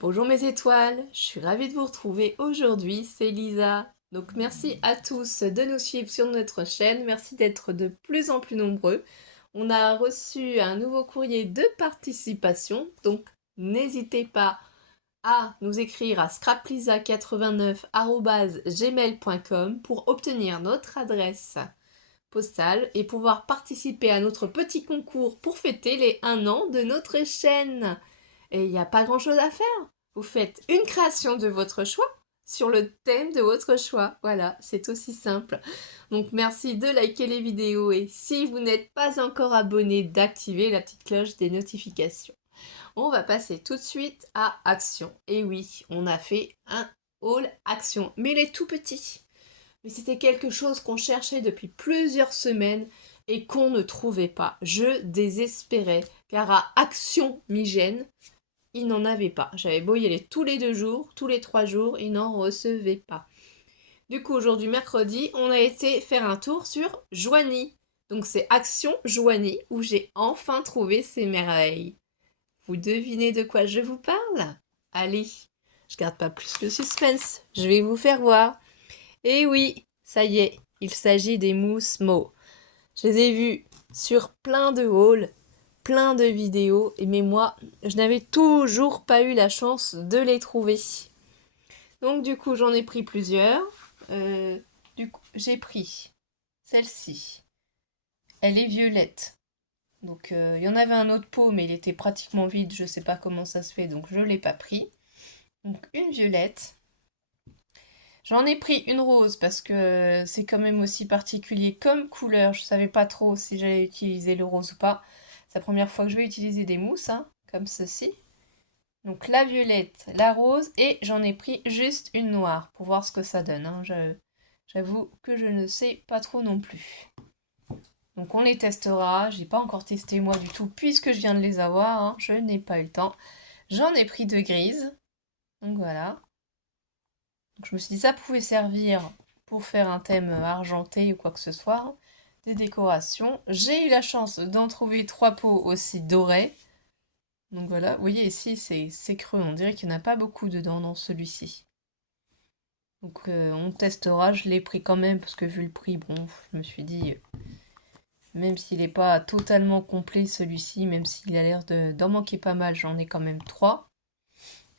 Bonjour mes étoiles, je suis ravie de vous retrouver aujourd'hui, c'est Lisa. Donc merci à tous de nous suivre sur notre chaîne, merci d'être de plus en plus nombreux. On a reçu un nouveau courrier de participation, donc n'hésitez pas à nous écrire à scraplisa89@gmail.com pour obtenir notre adresse postale et pouvoir participer à notre petit concours pour fêter les 1 an de notre chaîne. Et il n'y a pas grand-chose à faire. Vous faites une création de votre choix sur le thème de votre choix. Voilà, c'est aussi simple. Donc merci de liker les vidéos et si vous n'êtes pas encore abonné, d'activer la petite cloche des notifications. On va passer tout de suite à Action. Et oui, on a fait un haul Action, mais il est tout petit. Mais c'était quelque chose qu'on cherchait depuis plusieurs semaines et qu'on ne trouvait pas. Je désespérais, car à Action Migène, il n'en avait pas. J'avais beau y aller tous les 2 jours, tous les 3 jours, il n'en recevait pas. Du coup, aujourd'hui, mercredi, on a été faire un tour sur Joigny. Donc c'est Action Joigny, où j'ai enfin trouvé ces merveilles. Vous devinez de quoi je vous parle? Allez, je garde pas plus le suspense, je vais vous faire voir. Et oui, ça y est, il s'agit des mousses Mo. Je les ai vus sur plein de hauls, plein de vidéos, mais moi, je n'avais toujours pas eu la chance de les trouver. Donc du coup, j'en ai pris plusieurs. Du coup, j'ai pris celle-ci. Elle est violette. Donc il y en avait un autre pot, mais il était pratiquement vide. Je sais pas comment ça se fait, donc je ne l'ai pas pris. Donc une violette. J'en ai pris une rose parce que c'est quand même aussi particulier comme couleur. Je savais pas trop si j'allais utiliser le rose ou pas. C'est la première fois que je vais utiliser des mousses, hein, comme ceci. Donc la violette, la rose et j'en ai pris juste une noire pour voir ce que ça donne, hein. J'avoue que je ne sais pas trop non plus. Donc on les testera. J'ai pas encore testé moi du tout puisque je viens de les avoir, hein. Je n'ai pas eu le temps. J'en ai pris 2 grises. Donc voilà. Donc je me suis dit ça pouvait servir pour faire un thème argenté ou quoi que ce soit, hein, des décorations. J'ai eu la chance d'en trouver 3 pots aussi dorés. Donc voilà, vous voyez ici c'est creux, on dirait qu'il n'y en a pas beaucoup dedans dans celui-ci. Donc on testera, je l'ai pris quand même parce que vu le prix, bon, je me suis dit, même s'il n'est pas totalement complet celui-ci, même s'il a l'air d'en manquer pas mal, j'en ai quand même 3.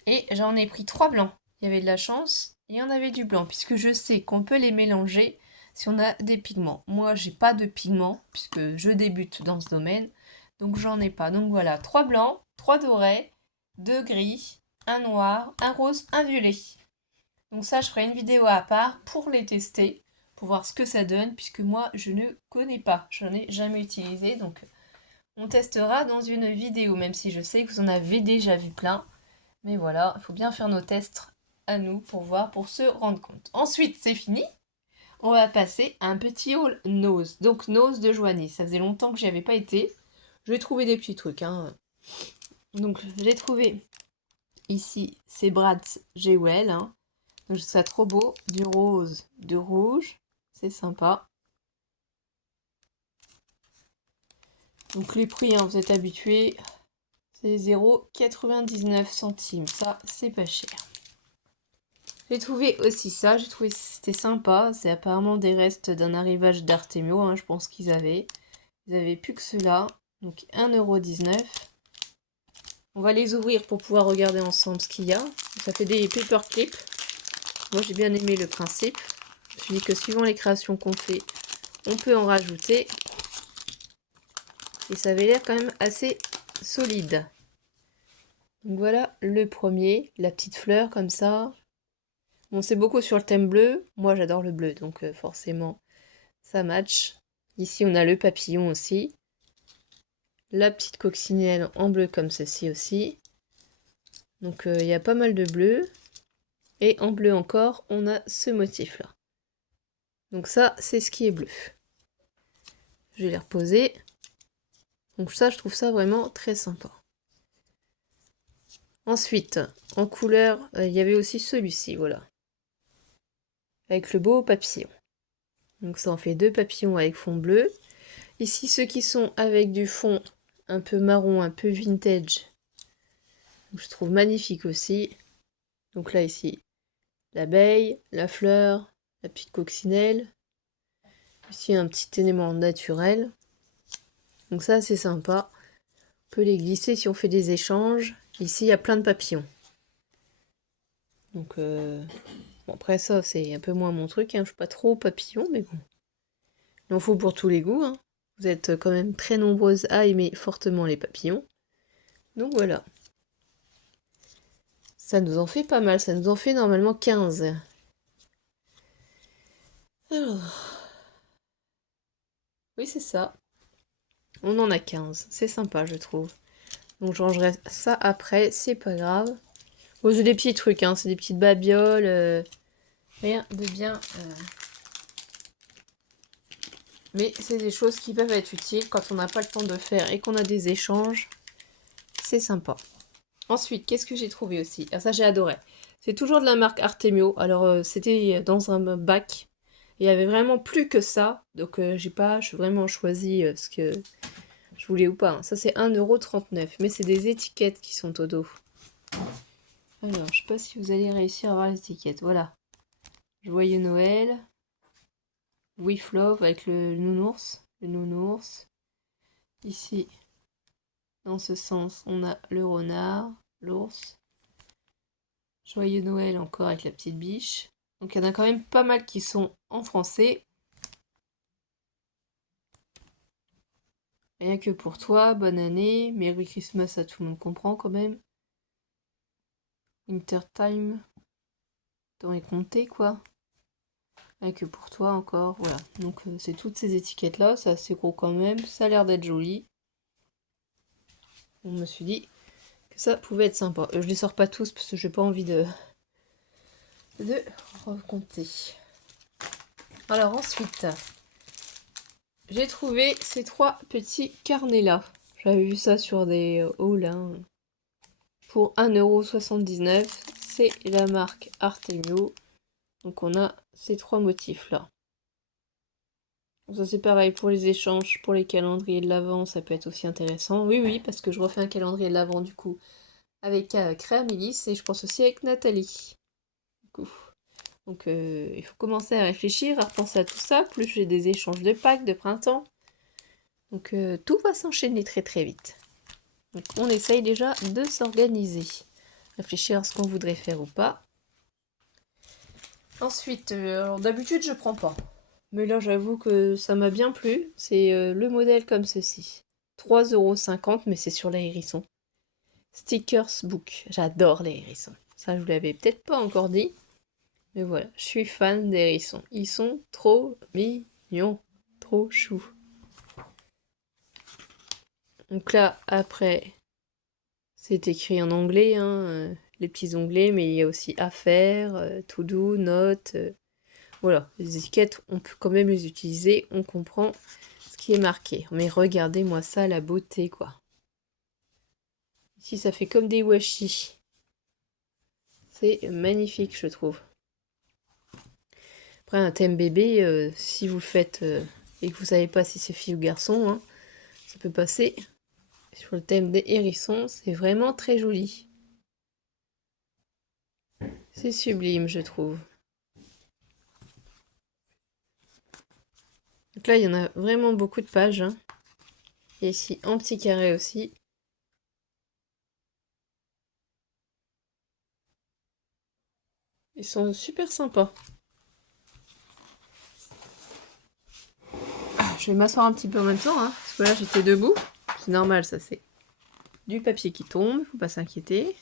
Et j'en ai pris 3 blancs. Il y avait de la chance, et il y en avait du blanc, puisque je sais qu'on peut les mélanger si on a des pigments. Moi, j'ai pas de pigments, puisque je débute dans ce domaine, donc j'en ai pas. Donc voilà, 3 blancs, 3 dorés, 2 gris, un noir, un rose, un violet. Donc ça, je ferai une vidéo à part pour les tester, pour voir ce que ça donne, puisque moi, je ne connais pas. Je n'en ai jamais utilisé, donc on testera dans une vidéo, même si je sais que vous en avez déjà vu plein. Mais voilà, il faut bien faire nos tests à nous pour voir, pour se rendre compte. Ensuite, c'est fini. On va passer à un petit haul nose. Donc nose de Joigny. Ça faisait longtemps que j'y avais pas été. Je vais trouver des petits trucs, hein. Donc j'ai trouvé ici ces Bratz Jewel, hein. Donc je trouve ça trop beau. Du rose, du rouge. C'est sympa. Donc les prix, hein, vous êtes habitués. C'est 0,99 centimes. Ça, c'est pas cher. J'ai trouvé aussi ça, j'ai trouvé que c'était sympa. C'est apparemment des restes d'un arrivage d'Artemio, hein, je pense qu'ils avaient. Ils avaient plus que cela. Donc 1,19 €. On va les ouvrir pour pouvoir regarder ensemble ce qu'il y a. Ça fait des paperclips. Moi j'ai bien aimé le principe. Je me suis dit que suivant les créations qu'on fait, on peut en rajouter. Et ça avait l'air quand même assez solide. Donc voilà le premier, la petite fleur comme ça. Bon, c'est beaucoup sur le thème bleu. Moi j'adore le bleu, donc forcément ça match. Ici, on a le papillon aussi. La petite coccinelle en bleu comme ceci aussi. Donc, il y a pas mal de bleu. Et en bleu encore, on a ce motif-là. Donc ça, c'est ce qui est bleu. Je vais les reposer. Donc ça, je trouve ça vraiment très sympa. Ensuite, en couleur, il y avait aussi celui-ci, voilà. Avec le beau papillon. Donc ça en fait 2 papillons avec fond bleu. Ici, ceux qui sont avec du fond un peu marron, un peu vintage. Je trouve magnifique aussi. Donc là, ici, l'abeille, la fleur, la petite coccinelle. Ici, un petit élément naturel. Donc ça, c'est sympa. On peut les glisser si on fait des échanges. Ici, il y a plein de papillons. Donc, bon, après ça, c'est un peu moins mon truc. Hein. Je suis pas trop papillon, mais bon. Il en faut pour tous les goûts. Hein. Vous êtes quand même très nombreuses à aimer fortement les papillons. Donc voilà. Ça nous en fait pas mal. Ça nous en fait normalement 15. Alors... Oui, c'est ça. On en a 15. C'est sympa, je trouve. Donc je rangerai ça après. C'est pas grave. Bon, c'est des petits trucs. Hein. C'est des petites babioles. Rien de bien... Mais c'est des choses qui peuvent être utiles quand on n'a pas le temps de faire et qu'on a des échanges. C'est sympa. Ensuite, qu'est-ce que j'ai trouvé aussi? Ah, ça, j'ai adoré. C'est toujours de la marque Artemio. Alors, c'était dans un bac. Il y avait vraiment plus que ça. Donc, j'ai vraiment choisi ce que je voulais ou pas. Hein. Ça, c'est 1,39 €. Mais c'est des étiquettes qui sont au dos. Alors, je sais pas si vous allez réussir à voir les étiquettes. Voilà. Joyeux Noël. With Love avec le nounours. Le nounours. Ici, dans ce sens, on a le renard, l'ours. Joyeux Noël encore avec la petite biche. Donc il y en a quand même pas mal qui sont en français. Rien que pour toi, bonne année, Merry Christmas, ça tout le monde comprend quand même. Winter Time, temps est compté quoi. Rien que pour toi encore, voilà. Donc c'est toutes ces étiquettes là, c'est assez gros quand même, ça a l'air d'être joli. On me suis dit que ça pouvait être sympa. Je les sors pas tous parce que j'ai pas envie de recompter. Alors ensuite, j'ai trouvé ces 3 petits carnets là. J'avais vu ça sur des hauls hein, pour 1,79 €. C'est la marque Artemio. Donc on a ces 3 motifs là. Ça c'est pareil pour les échanges, pour les calendriers de l'Avent, ça peut être aussi intéressant. Oui, oui, parce que je refais un calendrier de l'Avent du coup avec Créa Milice et je pense aussi avec Nathalie. Du coup. Donc il faut commencer à réfléchir, à repenser à tout ça. Plus j'ai des échanges de Pâques, de printemps. Donc tout va s'enchaîner très très vite. Donc on essaye déjà de s'organiser. Réfléchir à ce qu'on voudrait faire ou pas. Ensuite, alors d'habitude je prends pas. Mais là j'avoue que ça m'a bien plu. C'est le modèle comme ceci. 3,50 €, mais c'est sur les hérissons. Stickers Book. J'adore les hérissons. Ça je vous l'avais peut-être pas encore dit. Mais voilà, je suis fan des hérissons. Ils sont trop mignons. Trop choux. Donc là, après, c'est écrit en anglais, hein, les petits onglets, mais il y a aussi affaires, to do, notes. Voilà, les étiquettes, on peut quand même les utiliser, on comprend ce qui est marqué. Mais regardez-moi ça, la beauté, quoi. Ici, ça fait comme des washi. C'est magnifique, je trouve. Après, un thème bébé, si vous le faites et que vous savez pas si c'est fille ou garçon, hein, ça peut passer. Sur le thème des hérissons, c'est vraiment très joli. C'est sublime, je trouve. Donc là, il y en a vraiment beaucoup de pages. Hein. Et ici, en petit carré aussi. Ils sont super sympas. Je vais m'asseoir un petit peu en même temps, hein, parce que là, j'étais debout. C'est normal, ça, c'est du papier qui tombe, faut pas s'inquiéter.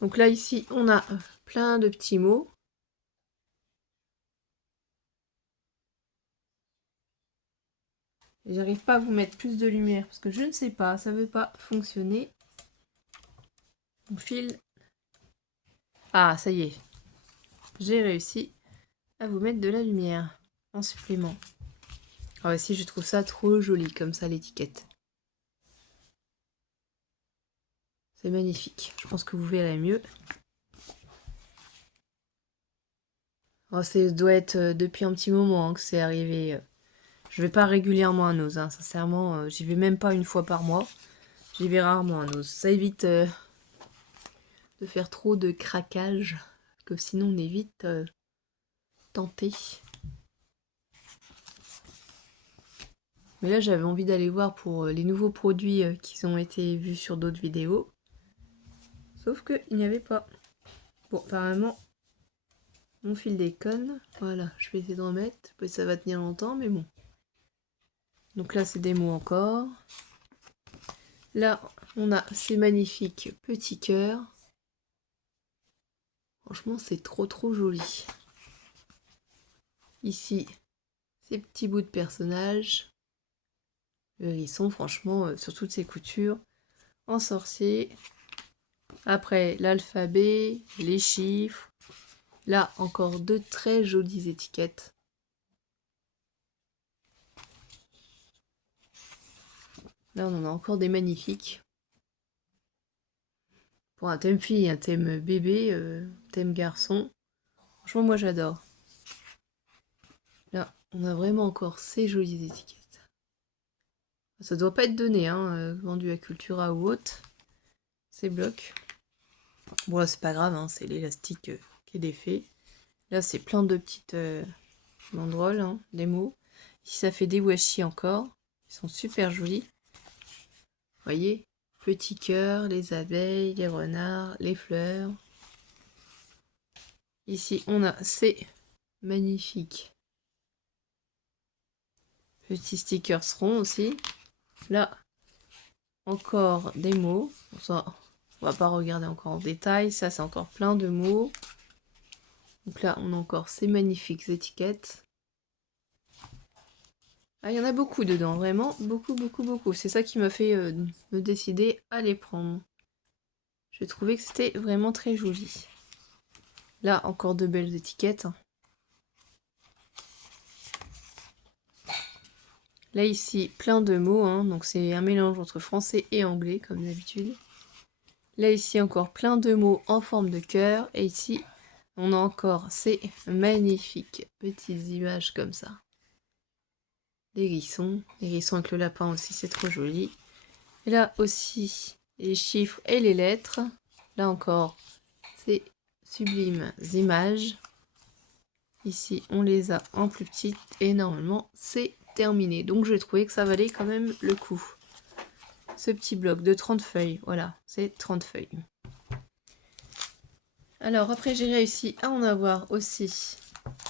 Donc là, ici, on a plein de petits mots. J'arrive pas à vous mettre plus de lumière, parce que je ne sais pas, ça veut pas fonctionner. Mon fil. Ah, ça y est. J'ai réussi à vous mettre de la lumière en supplément. Ah ouais, si, je trouve ça trop joli, comme ça, l'étiquette. C'est magnifique. Je pense que vous verrez mieux. Oh, ça doit être depuis un petit moment hein, que c'est arrivé. Je vais pas régulièrement à Noz, hein, sincèrement. J'y vais même pas une fois par mois. J'y vais rarement à Noz. Ça évite de faire trop de craquage, que sinon on est vite tenté. Mais là j'avais envie d'aller voir pour les nouveaux produits qui ont été vus sur d'autres vidéos. Sauf qu'il n'y avait pas. Bon, apparemment, mon fil déconne. Voilà, je vais essayer de remettre. Peut-être ça va tenir longtemps, mais bon. Donc là, c'est des mots encore. Là, on a ces magnifiques petits cœurs. Franchement, c'est trop joli. Ici, ces petits bouts de personnages. Le hérisson, franchement, sur toutes ces coutures. En sorcier. Après, l'alphabet, les chiffres. Là, encore deux très jolies étiquettes. Là, on en a encore des magnifiques. Pour un thème fille, un thème bébé, thème garçon. Franchement, moi, j'adore. Là, on a vraiment encore ces jolies étiquettes. Ça doit pas être donné, hein, vendu à Cultura ou autre. Ces blocs. Bon, là, c'est pas grave, hein, c'est l'élastique qui est défait. Là, c'est plein de petites banderoles, hein, des mots. Ici, ça fait des washi encore. Ils sont super jolis. Vous voyez, petits cœurs, les abeilles, les renards, les fleurs. Ici, on a ces magnifiques petits stickers ronds aussi. Là, encore des mots. Ça, on va pas regarder encore en détail. Ça, c'est encore plein de mots. Donc là, on a encore ces magnifiques étiquettes. Ah, il y en a beaucoup dedans, vraiment. Beaucoup. C'est ça qui m'a fait me décider à les prendre. J'ai trouvé que c'était vraiment très joli. Là, encore de belles étiquettes. Là, ici, plein de mots. Hein. Donc, c'est un mélange entre français et anglais, comme d'habitude. Là, ici, encore plein de mots en forme de cœur. Et ici, on a encore ces magnifiques petites images comme ça. Les hérissons avec le lapin aussi, c'est trop joli. Et là aussi, les chiffres et les lettres. Là encore, ces sublimes images. Ici, on les a en plus petites et normalement, c'est terminé. Donc, j'ai trouvé que ça valait quand même le coup. Ce petit bloc de 30 feuilles, voilà, c'est 30 feuilles. Alors, après, j'ai réussi à en avoir aussi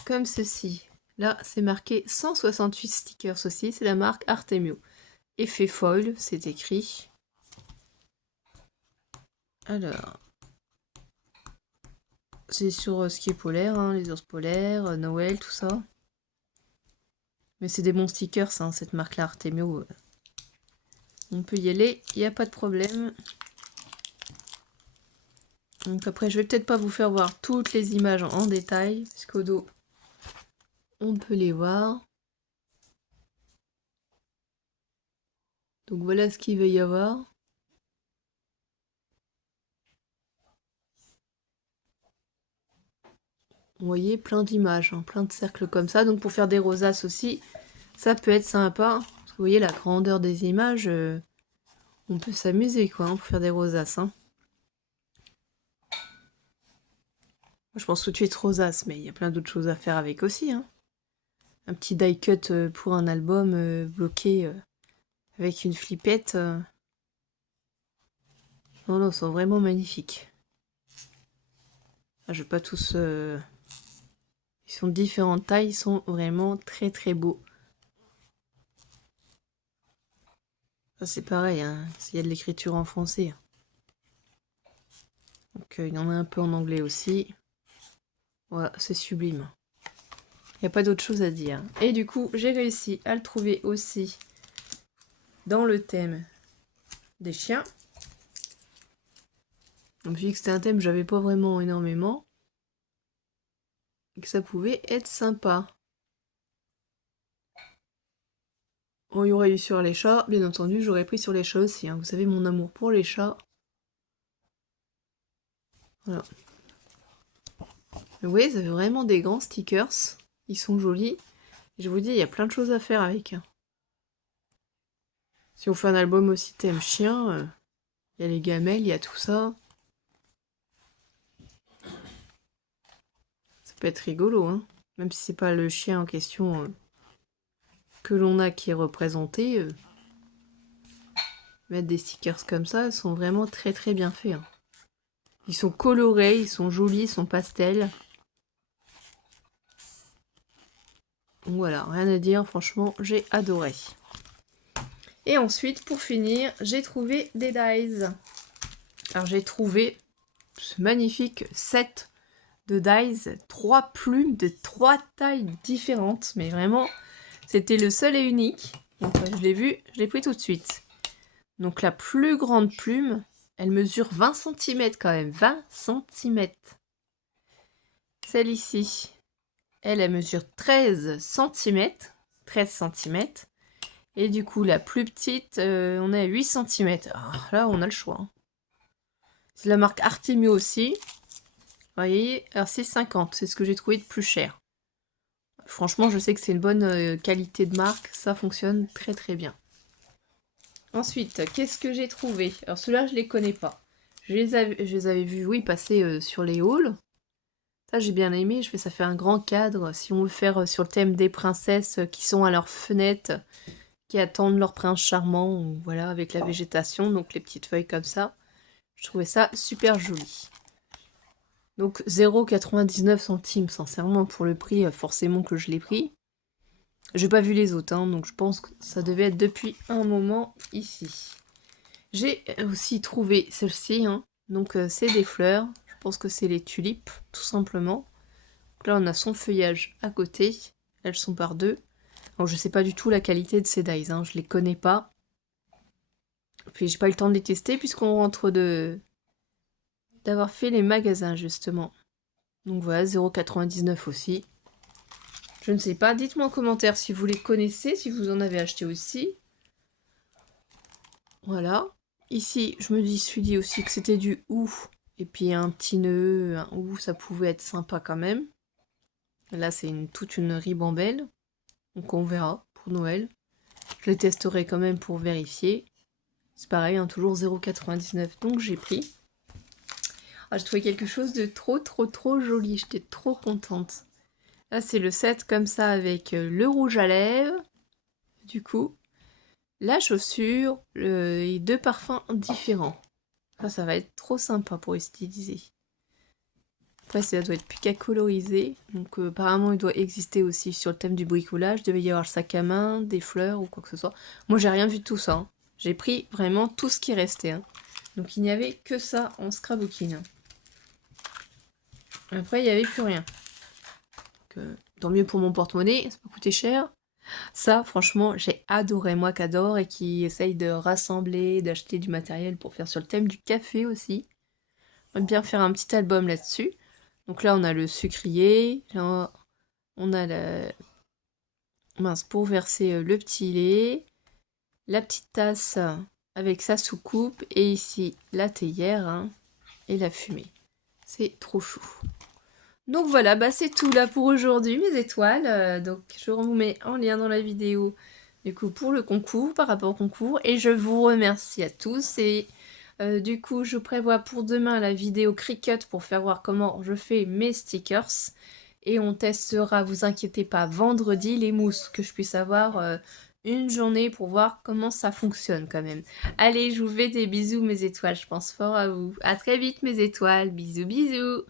comme ceci. Là, c'est marqué 168 stickers aussi, c'est la marque Artemio. Effet foil, c'est écrit. Alors, c'est sur ski polaire, hein, les ours polaires, Noël, tout ça. Mais c'est des bons stickers, hein, cette marque-là, Artemio. On peut y aller, il n'y a pas de problème. Donc après, je vais peut-être pas vous faire voir toutes les images en détail, puisqu'au dos, on peut les voir. Donc voilà ce qu'il va y avoir. Vous voyez, plein d'images, hein, plein de cercles comme ça. Donc pour faire des rosaces aussi, ça peut être sympa. Parce que vous voyez la grandeur des images, on peut s'amuser quoi, hein, pour faire des rosaces. Hein. Moi je pense tout de suite rosaces, mais il y a plein d'autres choses à faire avec aussi. Hein. Un petit die cut pour un album bloqué avec une flippette. Non, ils sont vraiment magnifiques. Ah, je vais pas tous... Ils sont de différentes tailles, ils sont vraiment très beaux. Ça c'est pareil, hein. Il y a de l'écriture en français. Donc il y en a un peu en anglais aussi. Voilà, c'est sublime. Il n'y a pas d'autre chose à dire. Et du coup, j'ai réussi à le trouver aussi dans le thème des chiens. Je me suis dit que c'était un thème que j'avais pas vraiment énormément. Et que ça pouvait être sympa. Bon, il y aurait eu sur les chats, bien entendu, j'aurais pris sur les chats aussi. Hein. Vous savez mon amour pour les chats. Voilà. Vous voyez, ça fait vraiment des grands stickers. Ils sont jolis. Et je vous dis, il y a plein de choses à faire avec. Si on fait un album aussi thème chien, Il y a les gamelles, il y a tout ça. Ça peut être rigolo, hein. Même si c'est pas le chien en question que l'on a qui est représenté. Mettre des stickers comme ça, ils sont vraiment très très bien faits, hein. Ils sont colorés, ils sont jolis, ils sont pastels. Voilà, rien à dire, franchement, j'ai adoré. Et ensuite, pour finir, j'ai trouvé des dies. Alors j'ai trouvé ce magnifique set de dies, 3 plumes de 3 tailles différentes, mais vraiment, c'était le seul et unique. Donc je l'ai vu, je l'ai pris tout de suite. Donc la plus grande plume, elle mesure 20 cm quand même, 20 cm. Celle ici, elle mesure 13 cm. 13 cm. Et du coup, la plus petite, on est à 8 cm. Alors là, on a le choix, hein. C'est la marque Artemio aussi. Vous voyez, alors c'est 50, c'est ce que j'ai trouvé de plus cher. Franchement, je sais que c'est une bonne qualité de marque, ça fonctionne très très bien. Ensuite, qu'est-ce que j'ai trouvé? Alors ceux-là, je les connais pas. Je les avais vus, oui, passer sur les hauls. Ça, j'ai bien aimé. Ça fait un grand cadre. Si on veut faire sur le thème des princesses qui sont à leur fenêtre, qui attendent leur prince charmant, ou voilà, avec la végétation, donc les petites feuilles comme ça. Je trouvais ça super joli. Donc 0,99 centimes, sincèrement, pour le prix, forcément que je l'ai pris. J'ai pas vu les autres, hein, donc je pense que ça devait être depuis un moment ici. J'ai aussi trouvé celle-ci, hein. Donc c'est des fleurs. Je pense que c'est les tulipes, tout simplement. Donc là, on a son feuillage à côté. Elles sont par deux. Alors, je sais pas du tout la qualité de ces dies, hein. Je les connais pas. Puis j'ai pas eu le temps de les tester puisqu'on rentre d'avoir fait les magasins, justement. Donc voilà, 0,99 aussi. Je ne sais pas, dites-moi en commentaire si vous les connaissez, si vous en avez acheté aussi. Voilà. Ici, je me suis dit aussi que c'était du hou. Et puis un petit nœud, un hou, ça pouvait être sympa quand même. Là, c'est toute une ribambelle. Donc on verra pour Noël. Je les testerai quand même pour vérifier. C'est pareil, hein, toujours 0,99. Donc j'ai pris. Ah, j'ai trouvé quelque chose de trop joli. J'étais trop contente. Là, c'est le set comme ça avec le rouge à lèvres. Du coup, la chaussure et 2 parfums différents. Ça va être trop sympa pour styliser. Après, ça doit être plus qu'à coloriser. Donc, apparemment, il doit exister aussi sur le thème du bricolage. Il devait y avoir le sac à main, des fleurs ou quoi que ce soit. Moi, j'ai rien vu de tout ça, hein. J'ai pris vraiment tout ce qui restait, hein. Donc, il n'y avait que ça en scrapbooking, hein. Après, il n'y avait plus rien. Donc, tant mieux pour mon porte-monnaie, ça peut coûter cher. Ça, franchement, j'ai adoré. Moi qui adore et qui essaye de rassembler, d'acheter du matériel pour faire sur le thème du café aussi. J'aime bien faire un petit album là-dessus. Donc là, on a le sucrier. Là, on a la mince pour verser le petit lait. La petite tasse avec sa soucoupe. Et ici, la théière, hein, et la fumée. C'est trop chou. Donc voilà, bah c'est tout là pour aujourd'hui, mes étoiles. Donc je vous mets en lien dans la vidéo, du coup, pour le concours, par rapport au concours. Et je vous remercie à tous. Et du coup, je prévois pour demain la vidéo Cricut pour faire voir comment je fais mes stickers. Et on testera, vous inquiétez pas, vendredi les mousses, que je puisse avoir une journée pour voir comment ça fonctionne quand même. Allez, je vous fais des bisous, mes étoiles. Je pense fort à vous. À très vite, mes étoiles. Bisous, bisous.